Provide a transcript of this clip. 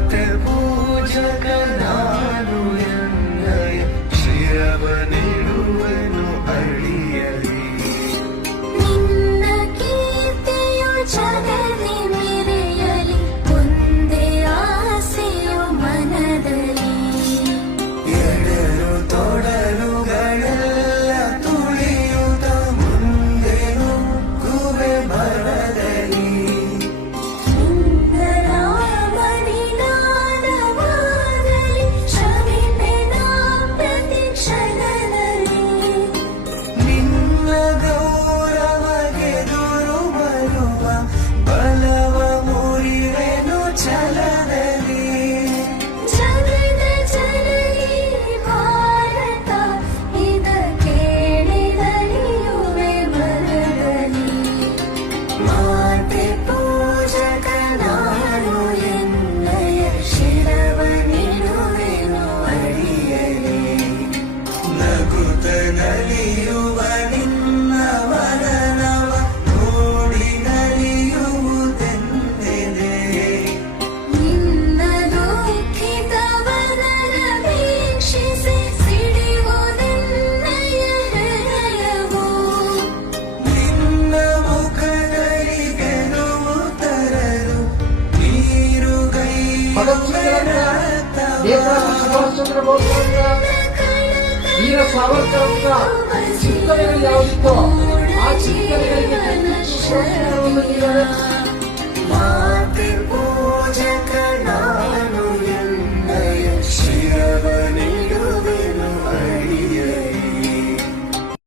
ಮಾತೆ ಪೂಜಕ ನಾನು ಎನ್ನಯ ಶಿರವ ನೀಡುವೆನು ಅಳಿಯಲಿ. ನಿನ್ನ ಕೀರ್ತಿಯು ಜಗದಿ ಮೆರೆಯಲಿ, ಒಂದೇ ಆಸೆಯು ಮನದಲ್ಲಿ. ಎಡರು ತೊಡರುಗಳೆಲ್ಲ ತುಳಿಯುತ್ತ ಮುಂದೆ ನುಗ್ಗುವೆ ಭರದಲ್ಲಿ. ನಿನ್ನ ನಾಮನಿನಾದವಾಗಲಿ, ಶ್ರಮಿಪೆನ ಪ್ರತಿ ಕ್ಷಣದಲ್ಲಿ. ನಿನ್ನ ಗೌರವಗೆದುರು ಬರುವ ಬಲವ ಮುರಿವೆನು ಛಲದಲ್ಲಿ. ಜಗದ ಜನನಿ ಭಾರತ, ಇದ ಕೇಳಿದರಿಯುವೆ ಮನದಲ್ಲಿ. ಮಾತೆ ಪೂಜಕ ನಾನು ಎನ್ನಯ ಶಿರವ ನೀಡುವೆನು ಅಡಿಯಲಿ. ನಗುತ್ತ ನಲಿಯುವ ನಿನ್ನ ವದನವ ನೋಡಿ ನಲಿಯುವುದೆಂದಿದೆ. ನಿನ್ನ ದುಃಖಿತವದನ ವೀಕ್ಷಿಸಿ ಸಿಡಿಯುವುದೆನ್ನಯ ಹೃದಯವು. ನಿನ್ನ ಮುಖದಲ್ಲಿ ಗೆಲುವು ತರಲು ನೀರುಗೈಯುವೆ ನೇತಾಜಿ ಸುಭಾಷ್ ಚಂದ್ರ ಬೋಸ್ ಅವರ ವೀರ ಸಾವರ್ಕರ್ ಅವರ ಚಿಂತನೆಗಳು ಯಾವುದಿತ್ತೋ ಆ ಚಿಂತನೆಗಳಿಗೆ ನೀಡಲು ಮಾತೆ